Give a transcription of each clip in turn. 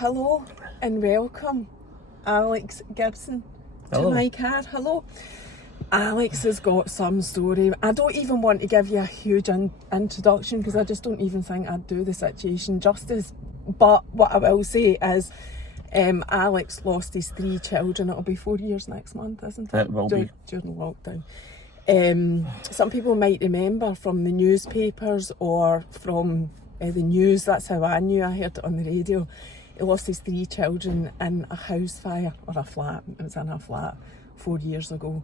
Hello and welcome, Alex Gibson, Hello. to my car. Hello. Alex has got some story. I don't even want to give you a huge introduction because I just don't even think I'd do the situation justice. But what I will say is Alex lost his 3 children. It'll be 4 years next month, isn't it? It will be. During lockdown. Some people might remember from the newspapers or from the news. That's how I knew. I heard it on the radio. He lost his 3 children in a house fire, or a flat. It was in a flat 4 years ago,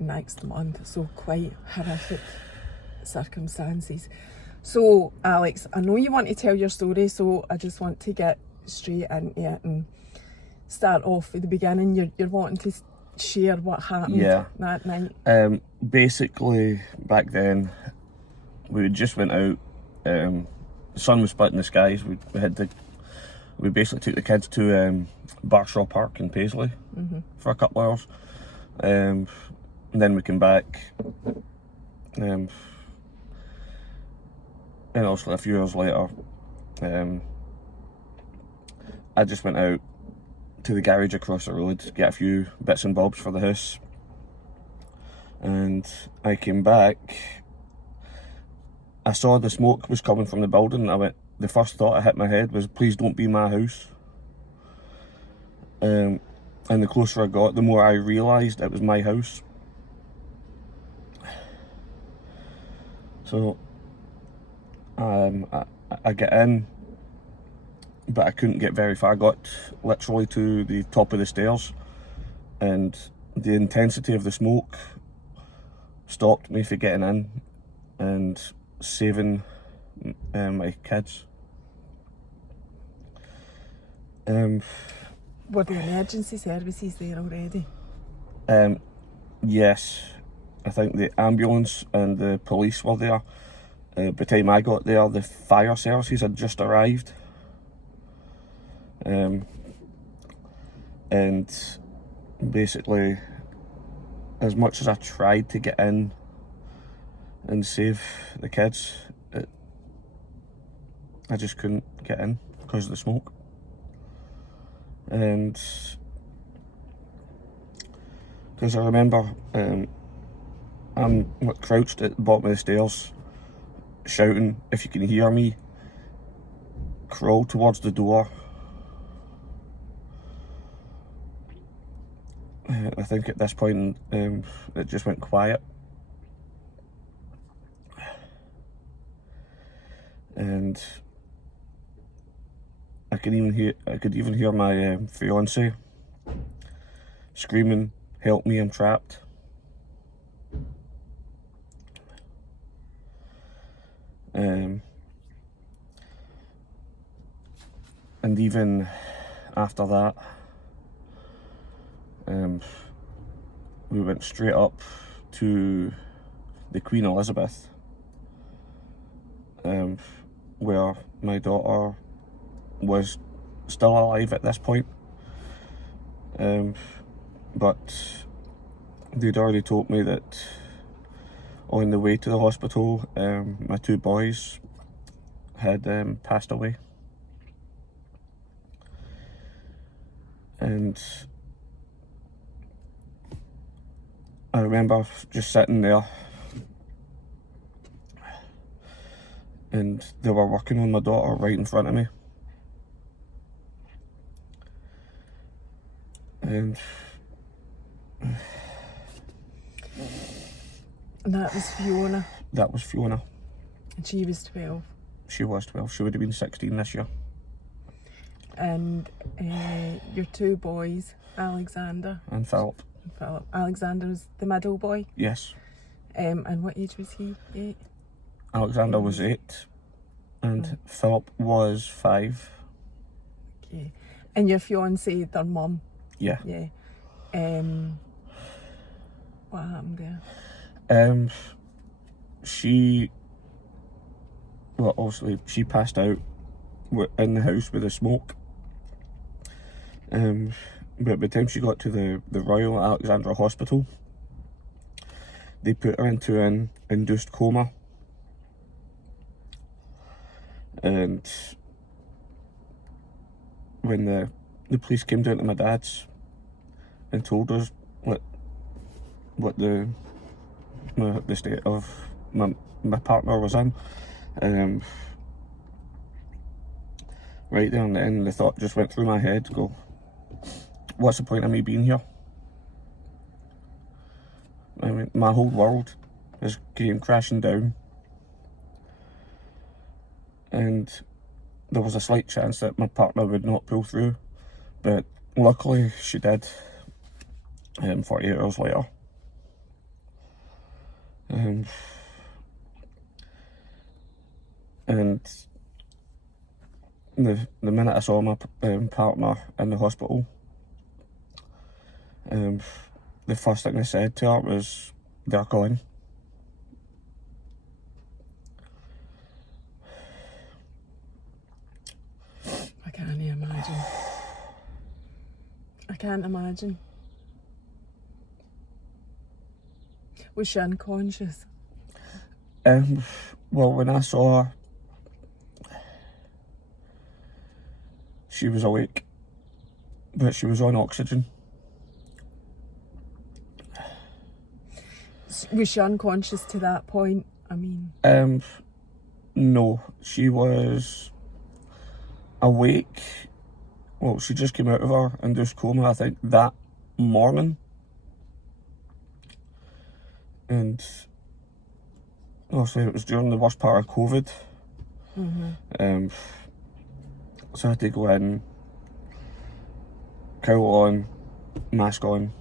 next month. So quite horrific circumstances. So Alex, I know you want to tell your story, so I just want to get straight into it and start off at the beginning. You're wanting to share what happened that night. Basically, back then, we had just went out. The sun was split in the skies. We basically took the kids to Barshaw Park in Paisley for a couple of hours. And then we came back. And also a few hours later, I just went out to the garage across the road to get a few bits and bobs for the house. And I came back. I saw the smoke was coming from the building. The first thought I hit my head was, please don't be my house. And the closer I got, the more I realised it was my house. So I get in, but I couldn't get very far. I got literally to the top of the stairs, and the intensity of the smoke stopped me from getting in and saving my kids. Were the emergency services there already? Yes, I think the ambulance and the police were there. By the time I got there, the fire services had just arrived. And basically, as much as I tried to get in and save the kids, I just couldn't get in because of the smoke. And because I remember I'm crouched at the bottom of the stairs shouting, if you can hear me, crawl towards the door. I think at this point it just went quiet. And I could even hear my fiance screaming, "Help me, I'm trapped." And even after that, we went straight up to the Queen Elizabeth, where my daughter was still alive at this point. But they'd already told me that on the way to the hospital, my 2 boys had passed away. And I remember just sitting there, and they were working on my daughter right in front of me. And that was Fiona. That was Fiona. And she was 12. She was 12. She would have been 16 this year. And your 2 boys, Alexander And Philip. Alexander was the middle boy? Yes. And what age was he? 8? Alexander was 8 and Philip was 5. Okay. And your fiance, their mum? Yeah. Yeah. What happened there? Obviously she passed out in the house with the smoke. But by the time she got to the Royal Alexandra Hospital, they put her into an induced coma. And when the police came down to my dad's and told us what the state of my partner was in. Right there and then the thought just went through my head, go, what's the point of me being here? I mean, my whole world has came crashing down, and there was a slight chance that my partner would not pull through, but luckily she did. 48 hours later. And the minute I saw my partner in the hospital, the first thing I said to her was, they're gone. I can't imagine. I can't imagine. Was she unconscious? Well, when I saw her, she was awake, but she was on oxygen. Was she unconscious to that point? I mean... No, she was awake. Well, she just came out of her induced coma, I think, that morning. And obviously it was during the worst part of COVID. So I had to go in, cowl on, mask on.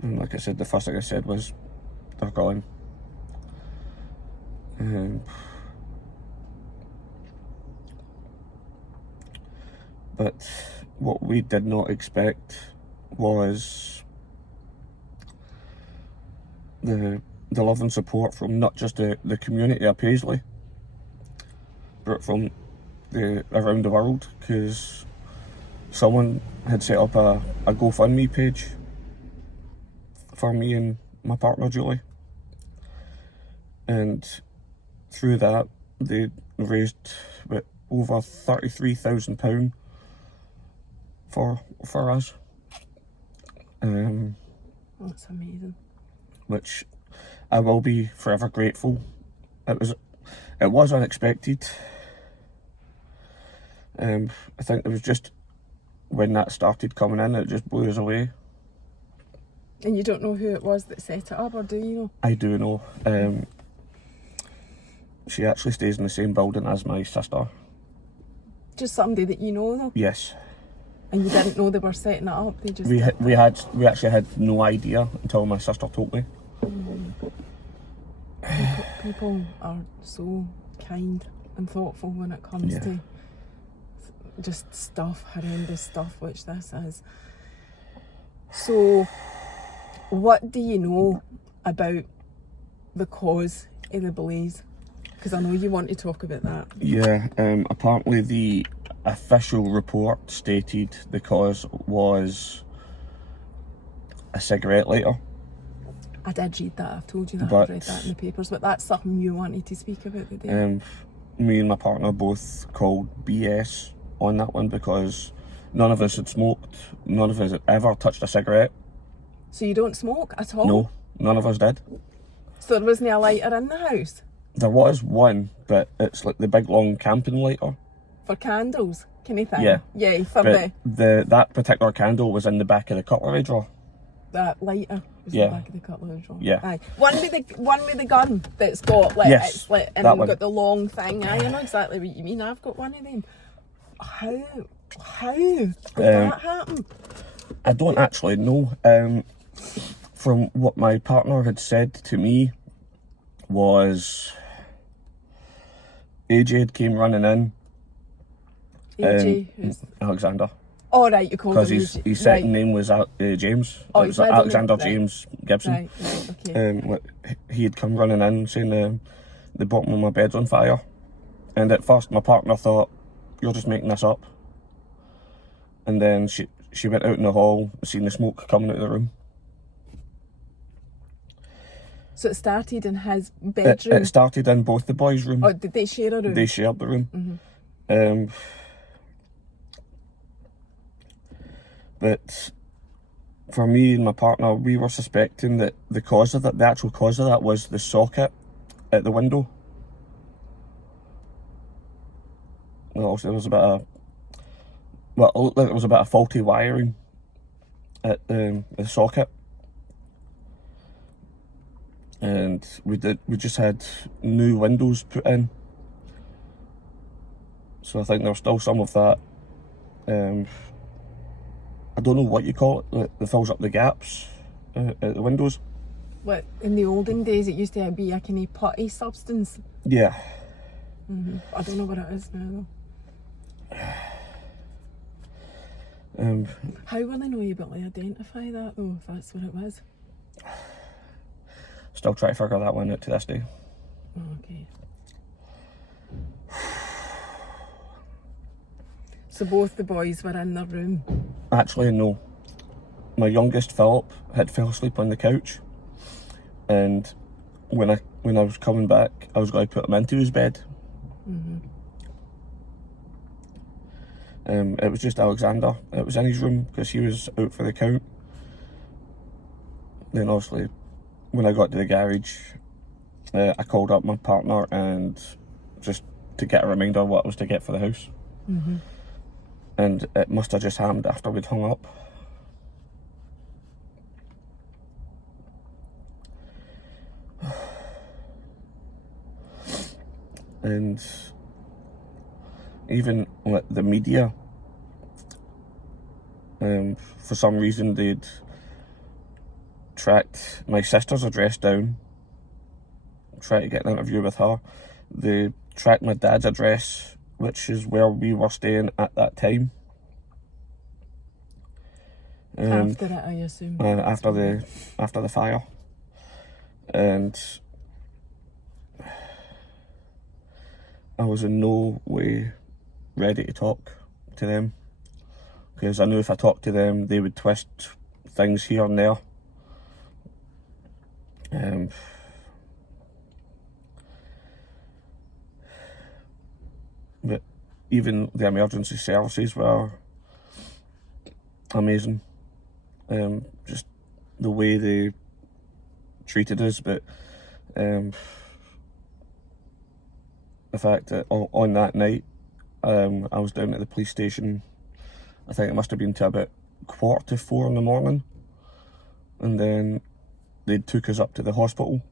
And like I said, the first thing I said was, they're gone. But what we did not expect was the love and support from not just the community of Paisley, but from around the world, because someone had set up a GoFundMe page for me and my partner Julie, and through that they raised over £33,000 for us. That's amazing. Which I will be forever grateful. It was unexpected. I think it was just when that started coming in, it just blew us away. And you don't know who it was that set it up, or do you know? I do know. She actually stays in the same building as my sister. Just somebody that you know, though? Yes. And you didn't know they were setting it up? They just we actually had no idea until my sister told me. People are so kind and thoughtful when it comes to just stuff, horrendous stuff, which this is. So, what do you know about the cause of the blaze? Because I know you want to talk about that. Yeah, apparently the official report stated the cause was a cigarette lighter. I did read that, I've told you that, But, I've read that in the papers, but that's something you wanted to speak about today. Me and my partner both called BS on that one, because none of us had smoked, none of us had ever touched a cigarette. So you don't smoke at all? No, none of us did. So there wasn't a lighter in the house? There was one, but it's like the big long camping lighter. For candles, kind of thing? Yeah. Yeah, for But that particular candle was in the back of the cutlery drawer. that lighter was Yeah. in the back of the cutlery drawer. Yeah. Aye. One with the gun that's got like Yes, it's like and that one. got the long thing. Aye, I know exactly what you mean. I've got one of them. How did that happen? I don't actually know. From what my partner had said to me was AJ came running in. AJ, who's Alexander. oh right, you called him Because AJ. his second right. name was James. Oh, it his was middle Alexander name, right. James Gibson. Right, okay. He had come running in saying the bottom of my bed's on fire. And at first my partner thought, you're just making this up. And then she went out in the hall, seen the smoke coming out of the room. So it started in his bedroom? It started in both the boys' room. Oh, did they share a room? They shared the room. Mm-hmm. But for me and my partner, we were suspecting that the actual cause of that was the socket at the window. Well, there was it looked like there was a bit of faulty wiring at the socket. And we just had new windows put in. So I think there's still some of that, I don't know what you call it, that fills up the gaps at the windows. What, in the olden days it used to be a kind of putty substance? Yeah. Mm-hmm. I don't know what it is now though. How will they not able to identify that though, if that's what it was? Still trying to figure that one out to this day. Oh, okay. So both the boys were in their room? Actually, no. My youngest, Philip, had fell asleep on the couch, and when I was coming back, I was going to put him into his bed. Mm-hmm. It was just Alexander. It was in his room because he was out for the count. Then obviously, when I got to the garage, I called up my partner and just to get a reminder of what I was to get for the house. Mm-hmm. And it must have just happened after we'd hung up. And even like the media, for some reason they'd tracked my sister's address down, tried to get an interview with her. They tracked my dad's address, which is where we were staying at that time. After it, I assume. After the fire. And I was in no way ready to talk to them, because I knew if I talked to them they would twist things here and there. But even the emergency services were amazing. Just the way they treated us, but the fact that on that night I was down at the police station, I think it must have been to about 3:45 in the morning, and then they took us up to the hospital.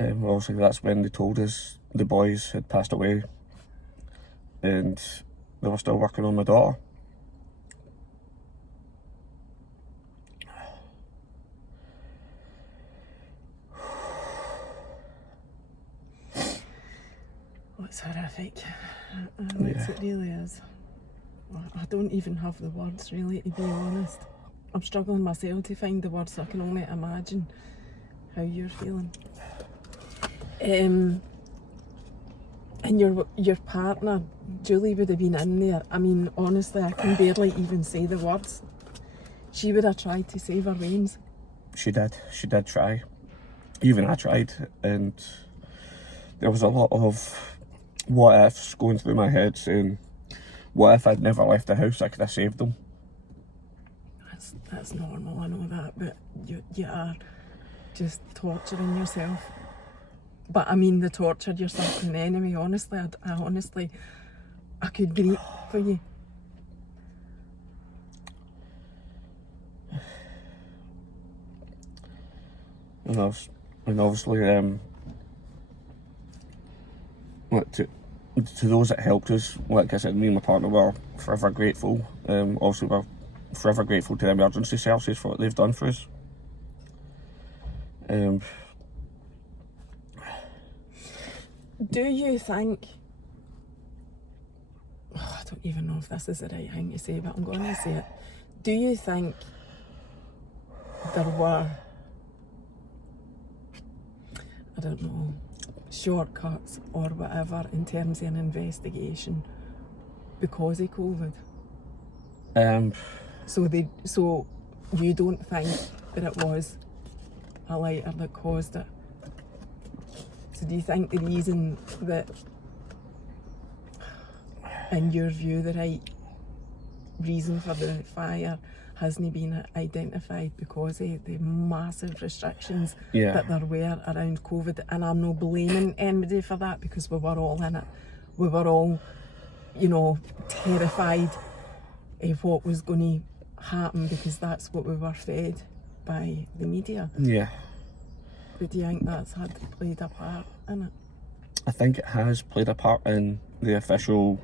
Obviously that's when they told us the boys had passed away and they were still working on my daughter. Oh, it's horrific. It really is. I don't even have the words, really, to be honest. I'm struggling myself to find the words, so I can only imagine how you're feeling. And your partner, Julie, would have been in there. I mean, honestly, I can barely even say the words. She would have tried to save her veins. She did try. Even I tried, and there was a lot of what ifs going through my head, saying, what if I'd never left the house, I could have saved them. That's normal, I know that, but you are just torturing yourself. But I mean, the torture yourself an enemy, honestly, I could grieve for you. And obviously, to those that helped us, like I said, me and my partner were forever grateful. Obviously, we're forever grateful to the emergency services for what they've done for us. Do you think, I don't even know if this is the right thing to say, but I'm going to say it. Do you think there were, I don't know, shortcuts or whatever in terms of an investigation because of COVID? So you don't think that it was a lighter that caused it? So do you think the reason that, in your view, the right reason for the fire hasn't been identified because of the massive restrictions that there were around COVID? And I'm not blaming anybody for that, because we were all in it. We were all, terrified of what was going to happen, because that's what we were fed by the media. Yeah. But do you think that's played a part in it? I think it has played a part in the official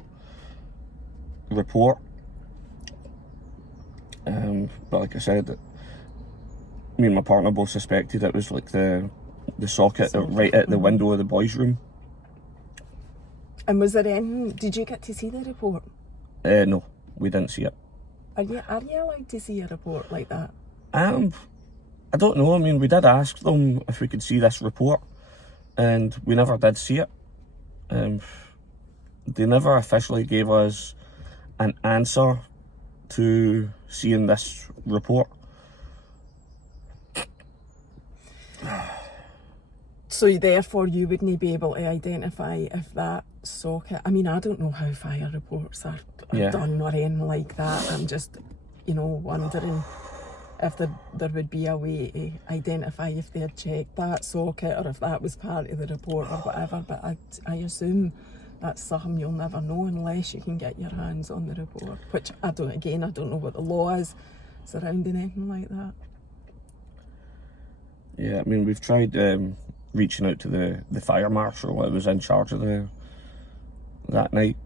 report. But like I said, me and my partner both suspected it was like the socket right at the window of the boys' room. And was there anything, did you get to see the report? No, we didn't see it. Are you allowed to see a report like that? I don't know. I mean, we did ask them if we could see this report, and we never did see it. They never officially gave us an answer to seeing this report. So therefore you wouldn't be able to identify if that socket, I mean, I don't know how fire reports are done or anything like that. I'm just, wondering if there would be a way to identify if they had checked that socket or if that was part of the report or whatever. But I assume that's something you'll never know unless you can get your hands on the report, which I don't know what the law is surrounding anything like that. Yeah, I mean, we've tried reaching out to the fire marshal that was in charge of that night,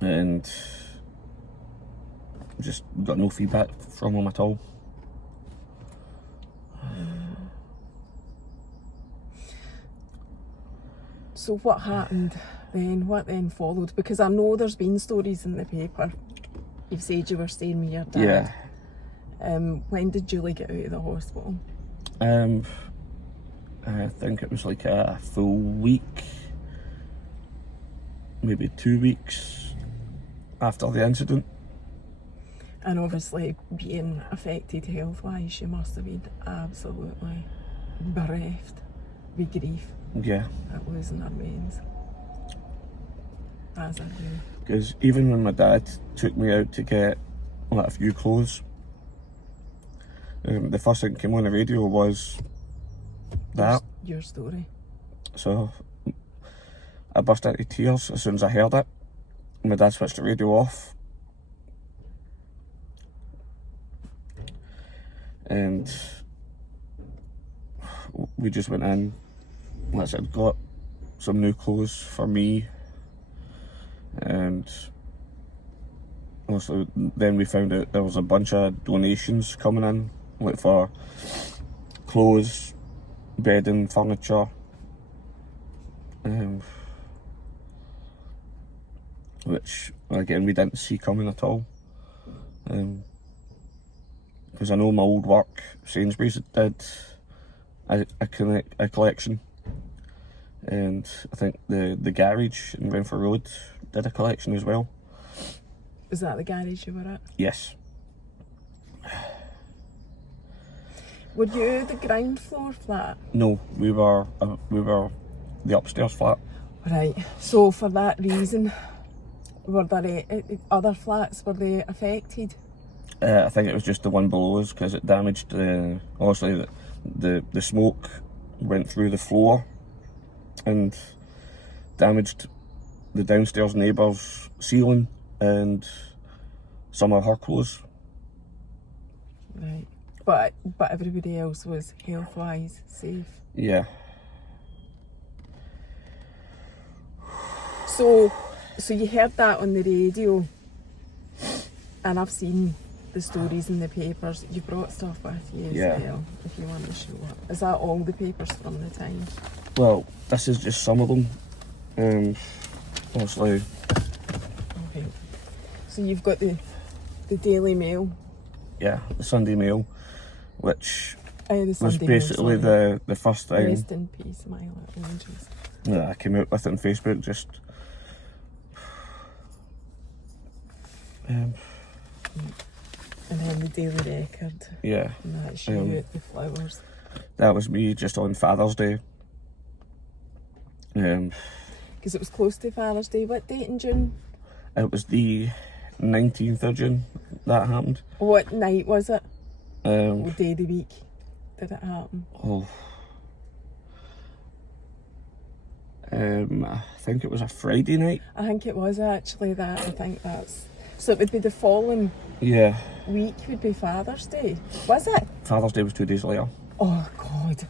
and just got no feedback from him at all. So what happened then? What then followed? Because I know there's been stories in the paper. You've said you were staying with your dad. Yeah. When did Julie get out of the hospital? I think it was like a full week, maybe 2 weeks after the incident. And obviously, being affected health-wise, she must have been absolutely bereft with grief. Yeah. At losing her veins. As I do. Because even when my dad took me out to get a few clothes, the first thing that came on the radio was that. Your story. So I burst into tears as soon as I heard it. My dad switched the radio off. And we just went in. Like I said, got some new clothes for me. And also then we found out there was a bunch of donations coming in, like for clothes, bedding, furniture, which again we didn't see coming at all. Because I know my old work, Sainsbury's, did a collection, and I think the garage in Renfrew Road did a collection as well. Is that the garage you were at? Yes. Were you the ground floor flat? No, we were the upstairs flat. Right. So for that reason, were there other flats, were they affected? I think it was just the one below us because it damaged. Obviously, the smoke went through the floor and damaged the downstairs neighbour's ceiling and some of her clothes. Right. But everybody else was health-wise safe. Yeah. So you heard that on the radio, and I've seen the stories in the papers. You brought stuff with you as well, if you want to show up. Is that all the papers from the time? Well, this is just some of them. Obviously. Okay. So you've got the Daily Mail. Yeah, the Sunday Mail, which the Sunday was basically Mail, the first thing. Rest in peace, my little angels. Yeah, I came out with it on Facebook. Just. And then the Daily Record. Yeah. And that's you at the flowers. That was me just on Father's Day. Because it was close to Father's Day. What date in June? It was the 19th of June that happened. What night was it? What day of the week did it happen? I think it was a Friday night. I think it was actually that. I think that's... So it would be the following Yeah. week would be Father's Day. Was it? Father's Day was 2 days later. Oh, God.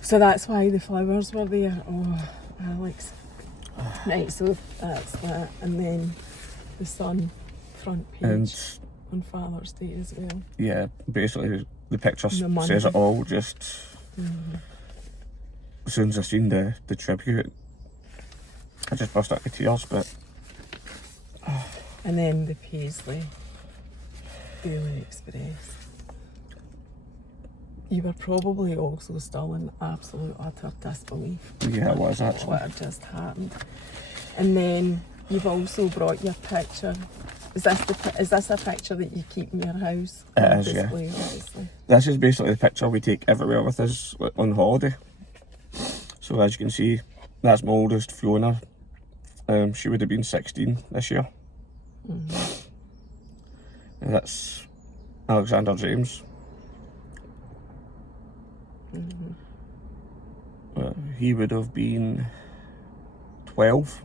So that's why the flowers were there. Oh, Alex. Right, so that's that. And then the Sun front page And on Father's Day as well. yeah, basically the picture The Monday. says it all. Just as soon as I seen the tribute, I just burst out into tears. But And then the Paisley Daily Express. You were probably also still in absolute utter disbelief. yeah, it was actually. What had just happened. And then you've also brought your picture. Is this a picture that you keep in your house? It is, yeah. Obviously. This is basically the picture we take everywhere with us on holiday. So as you can see, that's my oldest, Fiona. She would have been 16 this year. And that's Alexander James. He would have been 12.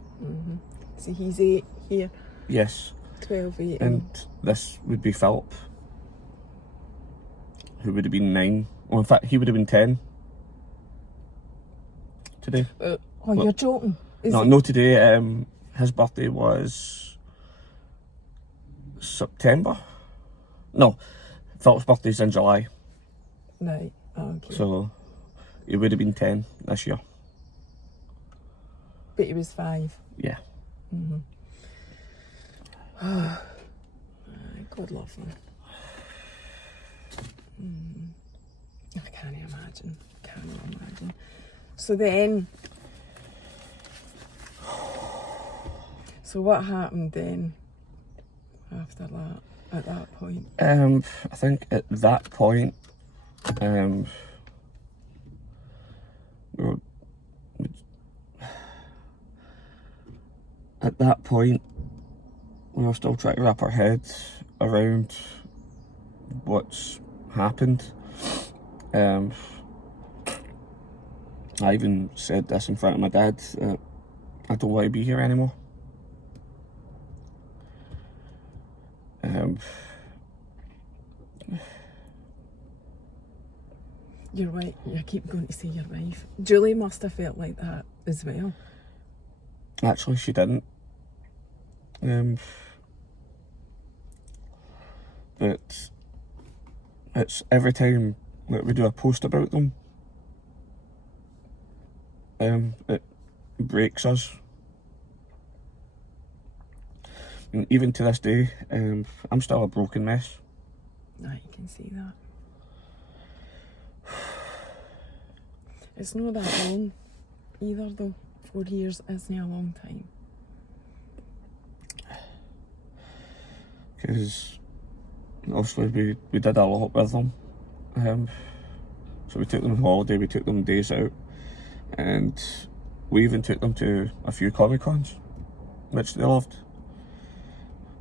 So he's 8 here, Yes. 12, 8. And this would be Philip, who would have been 9. Well, in fact, he would have been 10 today. You're joking. No, today. His birthday was September. No, Philip's birthday's in July. Right, okay. So he would have been 10 this year. But he was 5. Yeah. God love them. I can't imagine. So then... So what happened then after that, at that point? I think at that point, we were still trying to wrap our heads around what's happened. I even said this in front of my dad, I don't want to be here anymore. Your wife, I keep going to say your wife. Julie must have felt like that as well. Actually, she didn't. But it's every time that we do a post about them, it breaks us. And even to this day, I'm still a broken mess. You can see that. It's not that long either though. 4 years isn't a long time. Because obviously we did a lot with them. So we took them on holiday, we took them days out, and we even took them to a few Comic Cons, which they loved.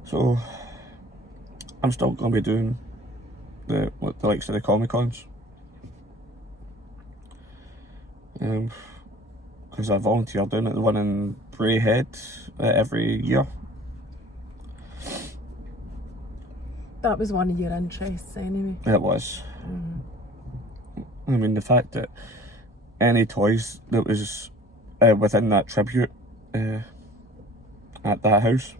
So I'm still going to be doing the likes of the Comic Cons. Because I volunteer doing it, the one in Braehead every year. That was one of your interests anyway. It was. I mean, the fact that any toys that was within that tribute at that house,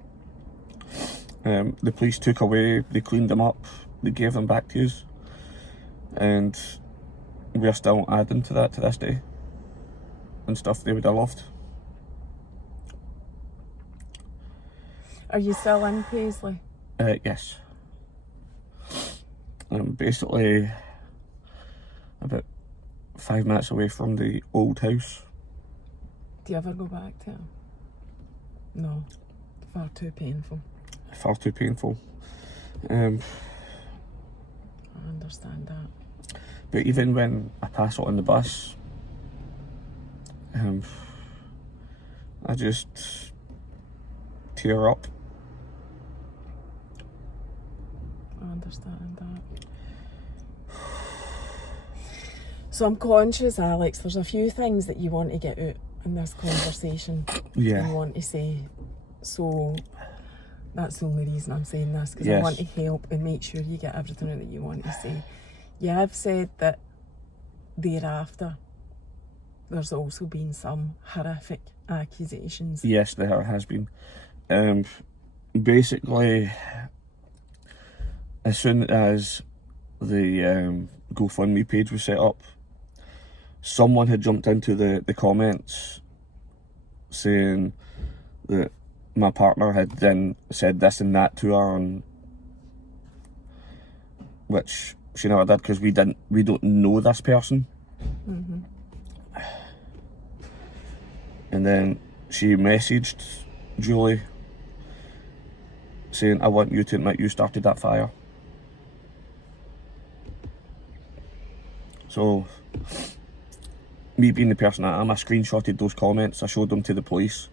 the police took away, they cleaned them up, they gave them back to us, and we're still adding to that to this day, and stuff they would have loved. Are you still in Paisley? Yes. I'm basically about 5 minutes away from the old house. Do you ever go back to it? No. Far too painful. Far too painful. I understand that. But even when I pass it on the bus, I just tear up. I understand that. So I'm conscious, Alex, there's a few things that you want to get out in this conversation. Yeah. You want to say. So that's the only reason I'm saying this, because Yes. I want to help and make sure you get everything out that you want to say. You have said that thereafter there's also been some horrific accusations. Yes, there has been. Basically, as soon as the GoFundMe page was set up, someone had jumped into the comments saying that my partner had then said this and that to her, and which she never did, because we don't know this person. Mm-hmm. And then she messaged Julie saying, I want you to admit you started that fire. So, me being the person I am, I screenshotted those comments, I showed them to the police,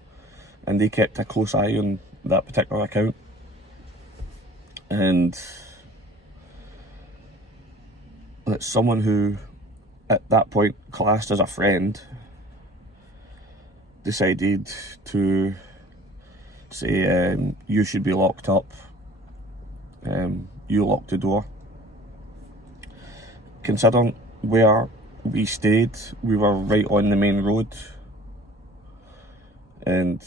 and they kept a close eye on that particular account. And it's someone who, at that point, classed as a friend, decided to say, you should be locked up, you locked the door. Considering where we stayed, we were right on the main road, and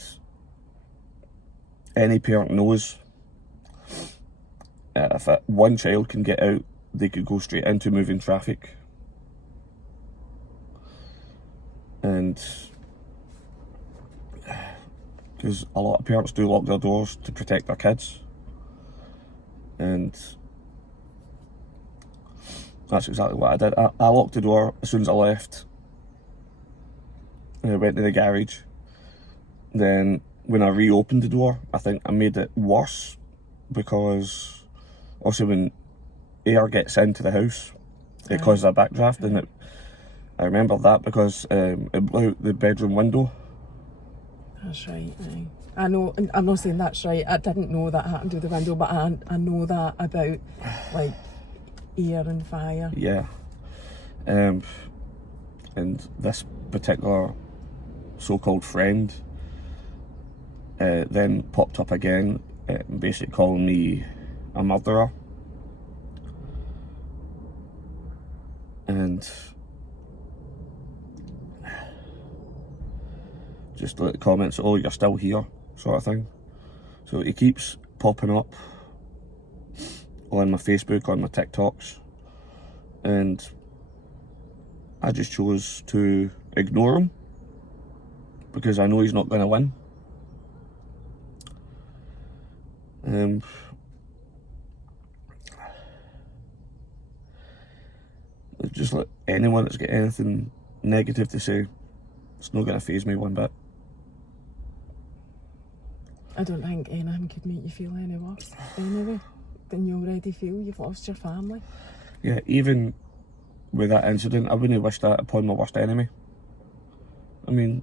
any parent knows if one child can get out, they could go straight into moving traffic. And because a lot of parents do lock their doors to protect their kids, and that's exactly what I did. I locked the door as soon as I left, and I went to the garage. Then when I reopened the door, I think I made it worse, because also when air gets into the house, it causes a backdraft, and I remember that because it blew out the bedroom window. That's right, aye. I know, and I'm not saying that's right, I didn't know that happened to the window, but I know that about, like, air and fire. Yeah. And this particular so-called friend then popped up again, basically calling me a murderer. And just like comments, oh, you're still here, sort of thing. So he keeps popping up on my Facebook, on my TikToks, and I just chose to ignore him because I know he's not going to win. Just like anyone that's got anything negative to say, it's not going to faze me one bit. I don't think anything could make you feel any worse anyway than you already feel. You've lost your family. Yeah, even with that incident, I wouldn't wish that upon my worst enemy. I mean,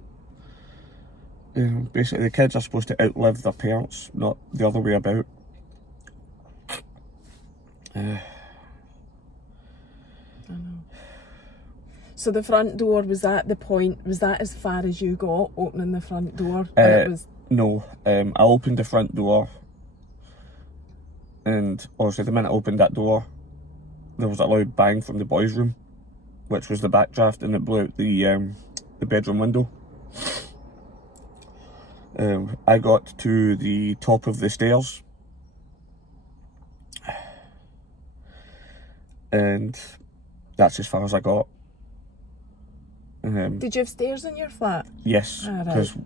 basically the kids are supposed to outlive their parents, not the other way about. I know. So the front door, was that the point, was that as far as you got, opening the front door? And it was... No, I opened the front door, and obviously the minute I opened that door, there was a loud bang from the boys' room, which was the backdraft, and it blew out the bedroom window. I got to the top of the stairs, and that's as far as I got. Did you have stairs in your flat? Yes, Ah, right. because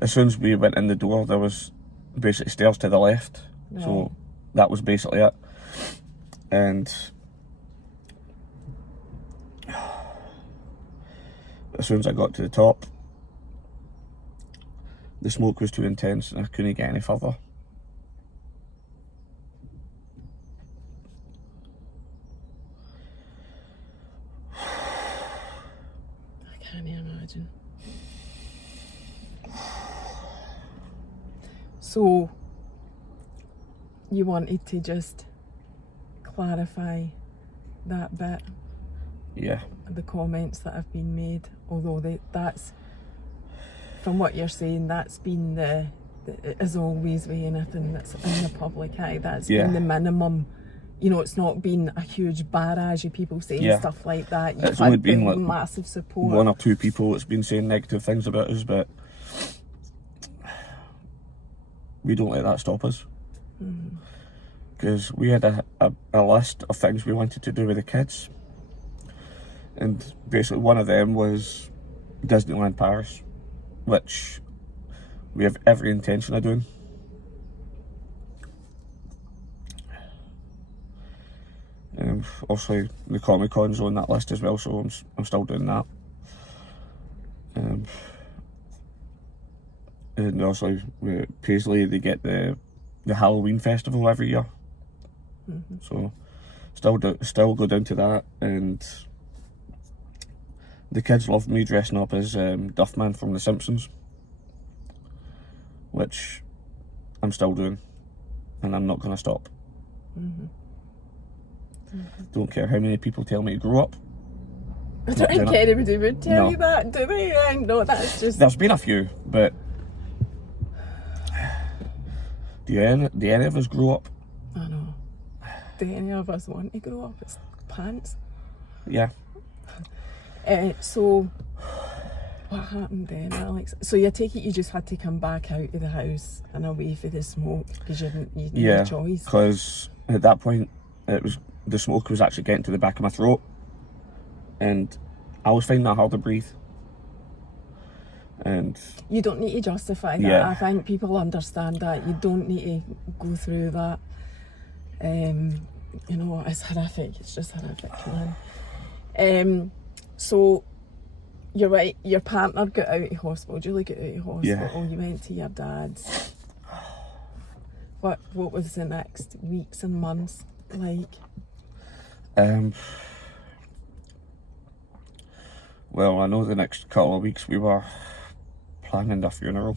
as soon as we went in the door, there was basically stairs to the left, Right. so that was basically it. And as soon as I got to the top, the smoke was too intense and I couldn't get any further. can't imagine. So, you wanted to just clarify that bit, Yeah. the comments that have been made, although that's, from what you're saying, that's been as always with anything that's in the public eye, that's been the minimum. You know, it's not been a huge barrage of people saying stuff like that. You've it's only had been the like massive support. one or two people that's been saying negative things about us, but we don't let that stop us. Because we had a list of things we wanted to do with the kids, and basically one of them was Disneyland Paris, which we have every intention of doing. Obviously the Comic Con's on that list as well, so I'm still doing that. And obviously with Paisley, they get the Halloween festival every year. So still go down to that, and the kids love me dressing up as Duffman from The Simpsons, which I'm still doing, and I'm not going to stop. Don't care how many people tell me to grow up. I don't think anybody would tell you that, do they? No, that's just... There's been a few, but do any of us grow up? I know. Do any of us want to grow up? It's pants. Yeah. So, what happened then, Alex? So you take it you just had to come back out of the house and away for the smoke because you didn't need no choice? Yeah, because at that point, the smoke was actually getting to the back of my throat, and I was finding that hard to breathe. And you don't need to justify that. Yeah. I think people understand that. You don't need to go through that. You know, it's horrific. It's just horrific, man. So you're right. Your partner got out of hospital. Julie got out of hospital. Yeah. You went to your dad's. What was the next weeks and months like? Well, I know the next couple of weeks we were planning the funeral.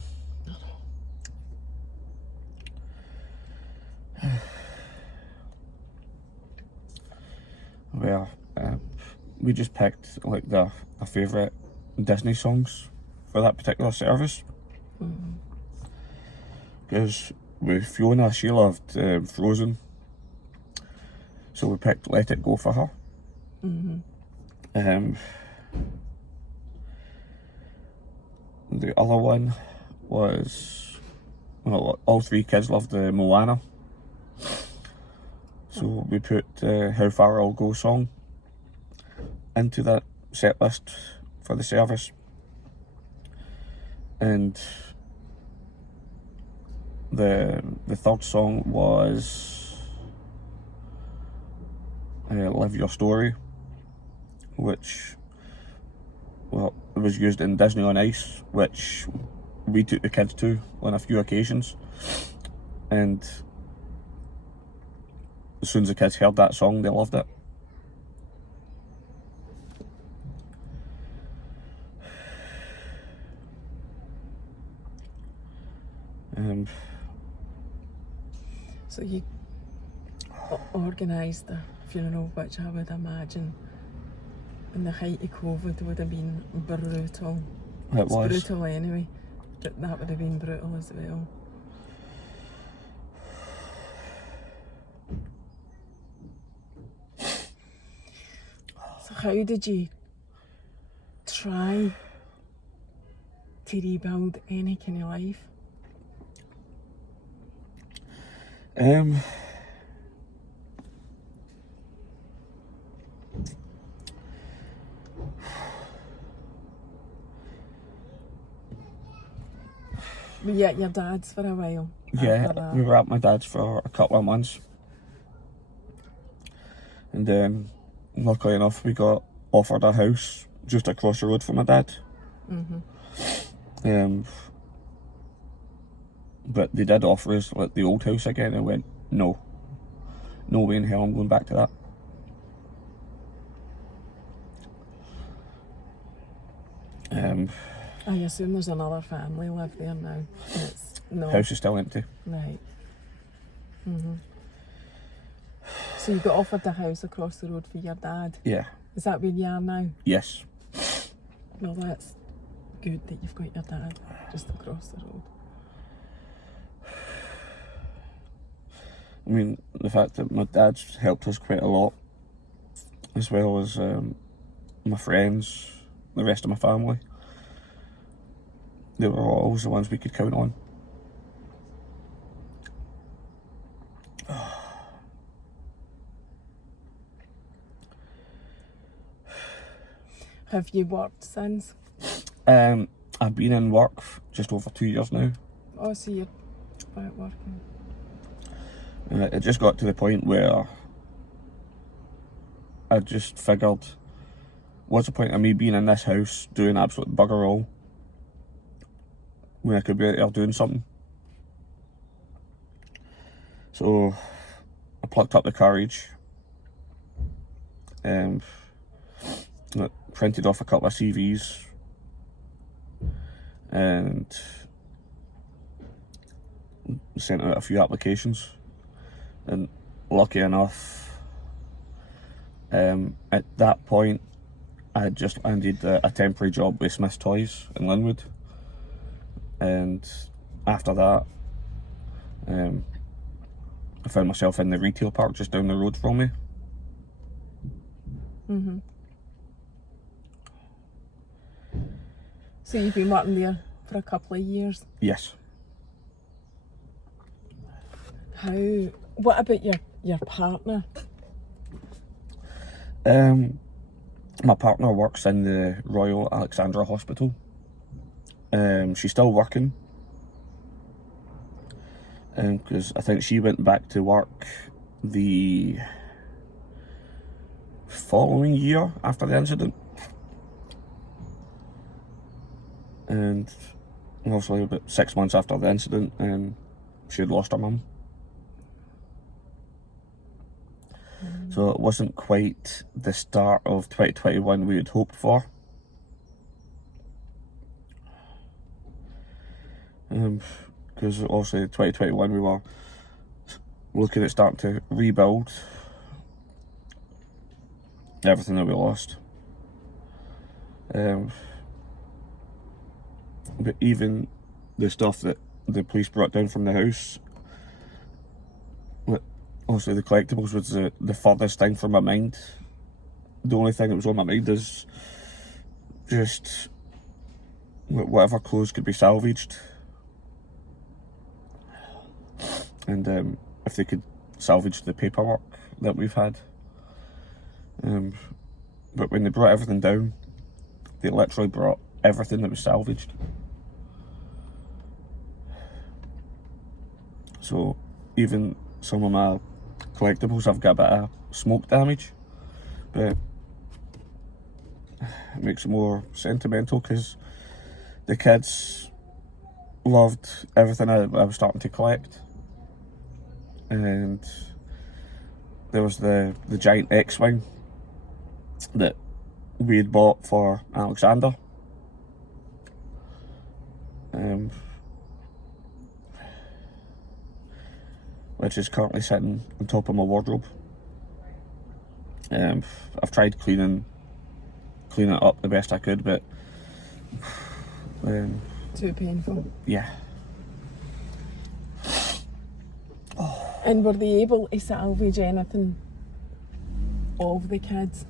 Well, we just picked like our favourite Disney songs for that particular service. Because with Fiona, she loved Frozen, so we picked Let It Go for her. The other one was, well, all three kids loved the Moana, so we put How Far I'll Go song into that set list for the service. And the third song was Live Your Story, which, well, it was used in Disney on Ice, which we took the kids to on a few occasions. And as soon as the kids heard that song, they loved it. So you organised the funeral, which I would imagine in the height of COVID would have been brutal. It was brutal anyway, but that would have been brutal as well. So how did you try to rebuild any kind of life? We were at your dad's for a while. Yeah, we were at my dad's for a couple of months. And luckily enough, we got offered a house just across the road from my dad. But they did offer us like the old house again, and I went, no way in hell I'm going back to that. I assume there's another family live there now. No. House is still empty. Right. So you got offered the house across the road for your dad. Yeah. Is that where you are now? Yes. Well, that's good that you've got your dad just across the road. I mean, the fact that my dad's helped us quite a lot, as well as my friends, the rest of my family. They were always the ones we could count on. Have you worked since? I've been in work just over 2 years now. Oh, so you're back working. It just got to the point where I just figured, what's the point of me being in this house doing absolute bugger all when I could be out there doing something? So I plucked up the courage and printed off a couple of CVs and sent out a few applications, and lucky enough, at that point I had just landed a temporary job with Smith's Toys in Linwood, and after that I found myself in the retail park just down the road from me. So you've been working there for a couple of years? Yes. What about your partner? My partner works in the Royal Alexandra Hospital. She's still working, because I think she went back to work the following year after the incident. And obviously about 6 months after the incident, she had lost her mum. So it wasn't quite the start of 2021 we had hoped for. Because obviously 2021 we were looking at starting to rebuild everything that we lost. But even the stuff that the police brought down from the house, obviously the collectibles was the furthest thing from my mind. The only thing that was on my mind is just whatever clothes could be salvaged, and if they could salvage the paperwork that we've had. But when they brought everything down, they literally brought everything that was salvaged. So even some of my collectibles have got a bit of smoke damage, but it makes it more sentimental because the kids loved everything I was starting to collect. And there was the giant X-Wing that we had bought for Alexander. Which is currently sitting on top of my wardrobe. I've tried cleaning it up the best I could, but too painful. Yeah. And were they able to salvage anything of the kids'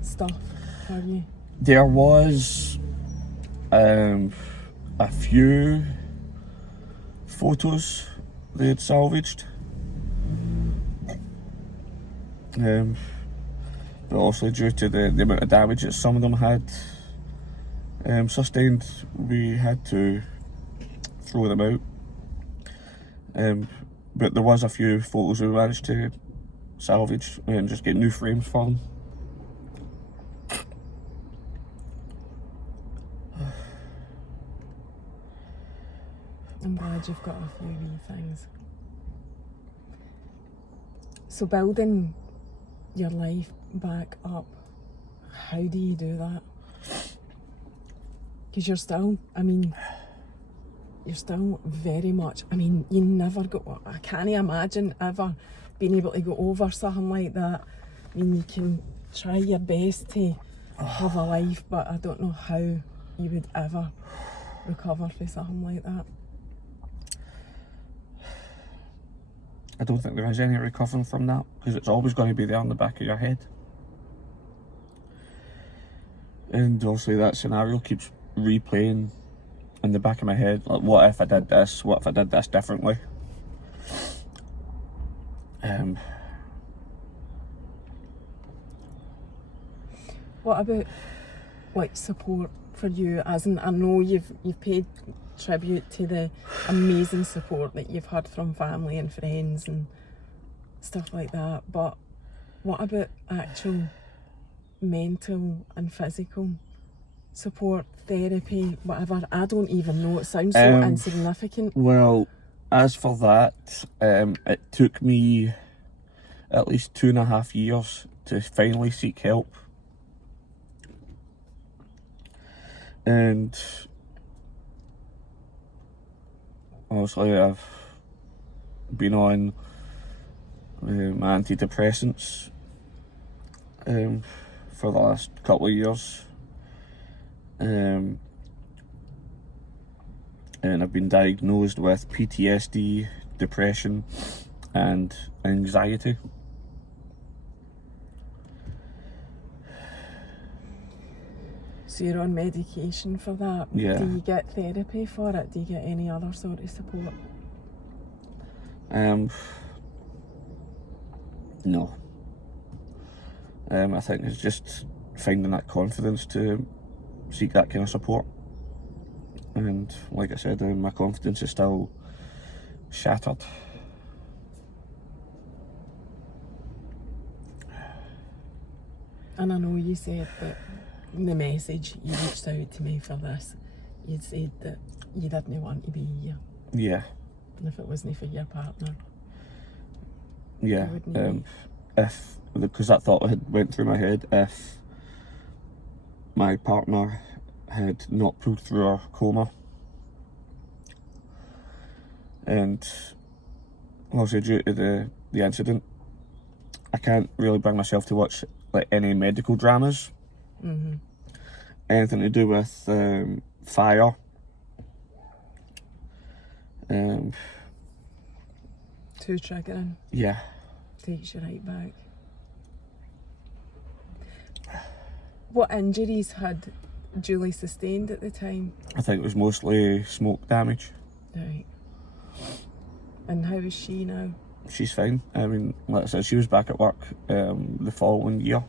stuff for you? There was a few photos they had salvaged. But also due to the amount of damage that some of them had sustained, we had to throw them out. But there was a few photos we managed to salvage and just get new frames for them. I'm glad you've got a few wee things. So building your life back up, how do you do that? Because you're still, I mean, you're still very much, I mean, you never go, I can't imagine ever being able to go over something like that. I mean, you can try your best to have a life, but I don't know how you would ever recover from something like that. I don't think there is any recovering from that, because it's always going to be there in the back of your head. And obviously that scenario keeps replaying in the back of my head, like, what if I did this? What if I did this differently? What about like support for you? As in, I know you've paid tribute to the amazing support that you've had from family and friends and stuff like that, but what about actual mental and physical support, therapy, whatever? I don't even know. It sounds so insignificant. Well, as for that, it took me at least 2.5 years to finally seek help. And obviously I've been on my antidepressants for the last couple of years. And I've been diagnosed with PTSD, depression and anxiety. So you're on medication for that? Yeah. Do you get therapy for it? Do you get any other sort of support? No. I think it's just finding that confidence to seek that kind of support. And like I said, my confidence is still shattered. And I know you said that in the message you reached out to me for this, you'd said that you didn't want to be here. Yeah. And if it wasn't for your partner, yeah. you wouldn't be. Because that thought had went through my head, if my partner had not pulled through her coma, and obviously due to the incident, I can't really bring myself to watch like any medical dramas. Mm-hmm. Anything to do with fire. Too triggering. Yeah. Takes you right back. What injuries had Julie sustained at the time? I think it was mostly smoke damage. Right. And how is she now? She's fine. I mean, like I said, she was back at work the following year.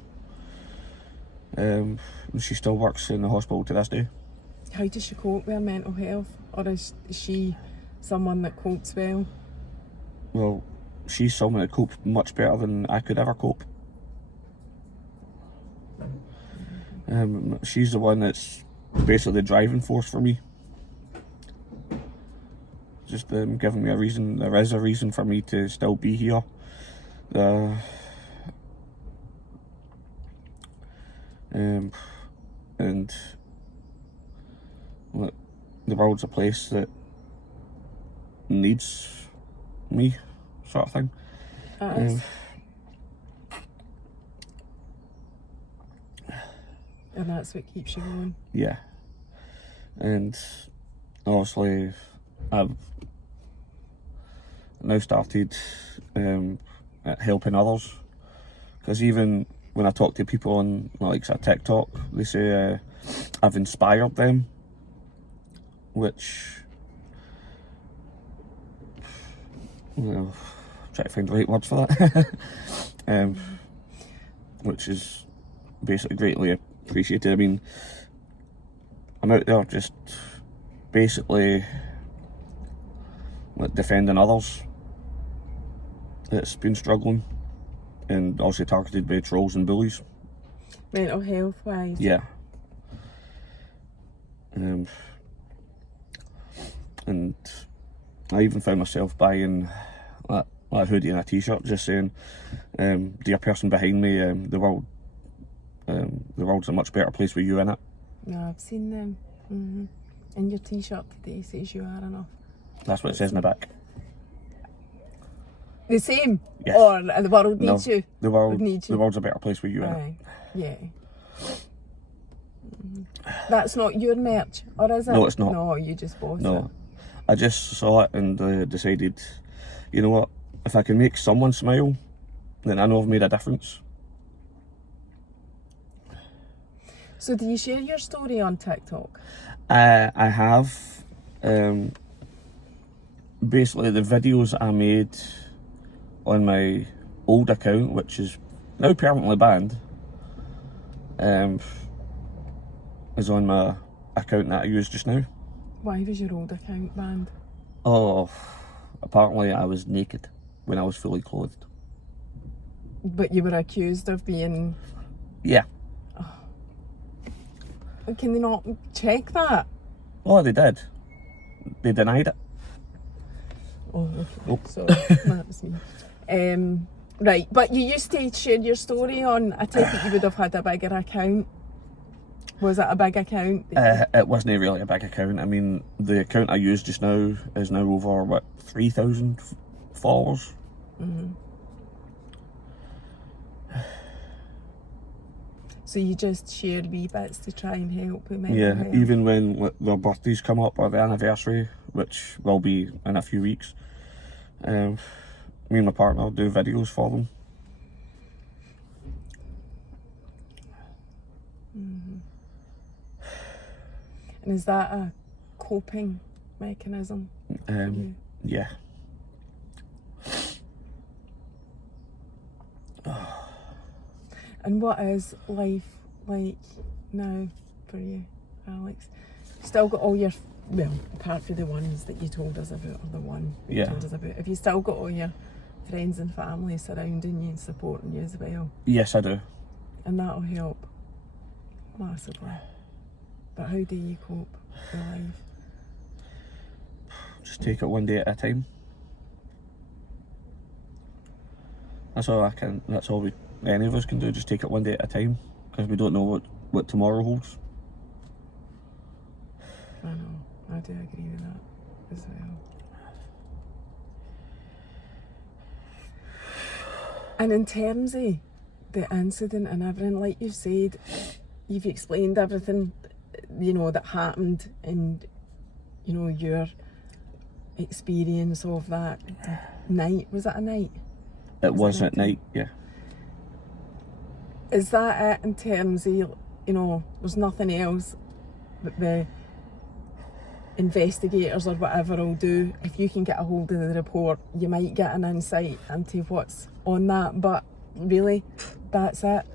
And she still works in the hospital to this day. How does she cope with her mental health? Or is she someone that copes well? Well, she's someone that copes much better than I could ever cope. She's the one that's basically the driving force for me. Just giving me a reason. There is a reason for me to still be here. And look, the world's a place that needs me, sort of thing. And that's what keeps you going. Yeah. And obviously I've now started at helping others, because even when I talk to people on like TikTok, they say I've inspired them, which, well, try to find the right words for that. Which is basically greatly appreciated. I mean, I'm out there just basically like defending others that's been struggling, and also targeted by trolls and bullies. Mental health wise? Yeah. And I even found myself buying a hoodie and a t-shirt just saying, dear person behind me, the world's a much better place with you in it. No, I've seen them. And your t-shirt today says you are enough. That's what it says in the back. The same? Yes. Or the world No, needs you? the world needs you. the world's a better place with you in it. Aye. Yeah. That's not your merch, or is it? No, it's not. No, you just bought it. No, I just saw it and decided, you know what, if I can make someone smile, then I know I've made a difference. So do you share your story on TikTok? I have. Basically, the videos I made on my old account, which is now permanently banned, is on my account that I use just now. Why was your old account banned? Oh, apparently I was naked when I was fully clothed. But you were accused of being... Yeah. Can they not check that? Oh, they did. They denied it. Oh, okay. Oh. So that was me. Right, but you used to share your story on, I take it you would have had a bigger account. Was it a big account? It wasn't really a big account. I mean, the account I use just now is now over, 3,000 followers? So you just share wee bits to try and help with mental Yeah, health? even when their birthdays come up or the anniversary, which will be in a few weeks, me and my partner will do videos for them. And is that a coping mechanism for you? Yeah. And what is life like now for you, Alex? Still got all your, well, apart from the ones that you told us about, or the one you told us about, have you still got all your friends and family surrounding you and supporting you as well? Yes, I do. And that'll help massively. But how do you cope with life? Just take it one day at a time. That's all any of us can do, just take it one day at a time, because we don't know what tomorrow holds. I know, I do agree with that as well. And in terms of the incident and everything, like you've said, you've explained everything, you know, that happened, and, you know, your experience of that night. Was it a night? It was at night, yeah. Is that it in terms of, you know, there's nothing else that the investigators or whatever will do? If you can get a hold of the report, you might get an insight into what's on that, but really, that's it.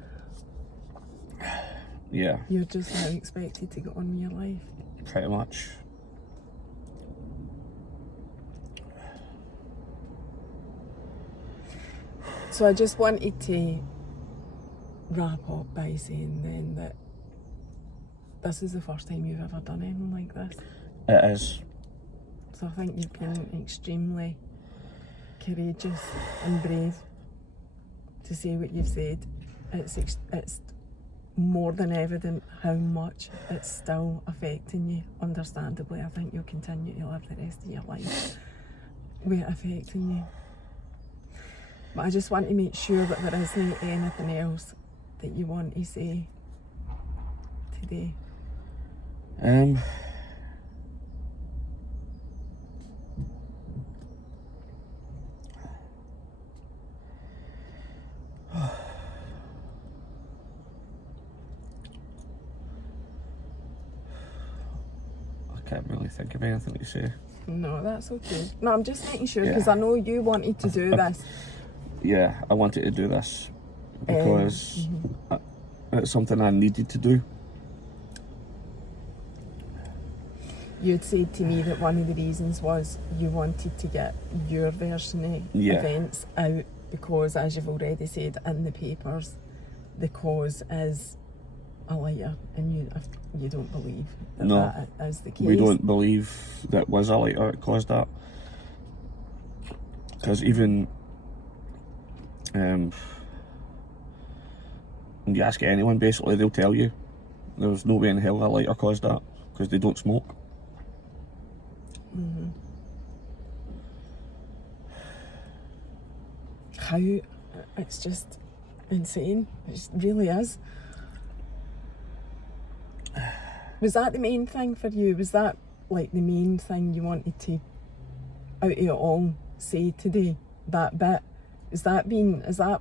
Yeah. You're just now expected to get on with your life. Pretty much. So I just wanted to wrap up by saying then that this is the first time you've ever done anything like this. It is. So I think you've been extremely courageous and brave to say what you've said. It's more than evident how much it's still affecting you. Understandably, I think you'll continue to live the rest of your life with it affecting you. But I just want to make sure that there isn't anything else that you want to say today. I can't really think of anything to say. No, that's okay. No, I'm just making sure because I know you wanted to do this. Yeah, I wanted to do this because it's something I needed to do. You'd said to me that one of the reasons was you wanted to get your version of events out because, as you've already said in the papers, the cause is a lighter, and you don't believe that that is the case. We don't believe that was a lighter that caused that. Because even you ask anyone, basically they'll tell you there was no way in hell a lighter caused that, because they don't smoke. How? It's just insane. It just really is. Was that the main thing for you? Was that like the main thing you wanted to, out of it all, say today? That bit? Is that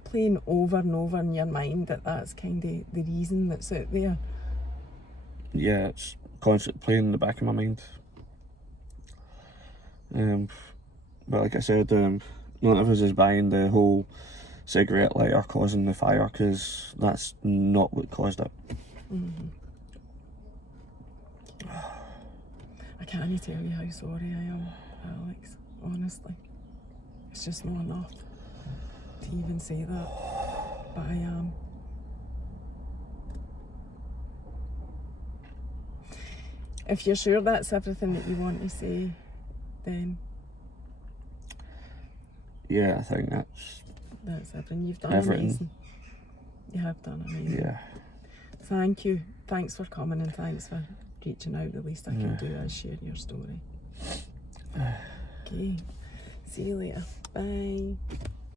playing over and over in your mind, that's kind of the reason that's out there? Yeah, it's constantly playing in the back of my mind. But like I said, none of us is buying the whole cigarette lighter causing the fire, because that's not what caused it. I can't tell you how sorry I am, Alex, honestly. It's just not enough to even say that, but I am. If you're sure that's everything that you want to say, then Yeah, I think that's everything. You've done everything. amazing. You have done amazing. Yeah. Thank you. Thanks for coming, and thanks for reaching out. The least I can do is share your story. Okay. See you later. Bye.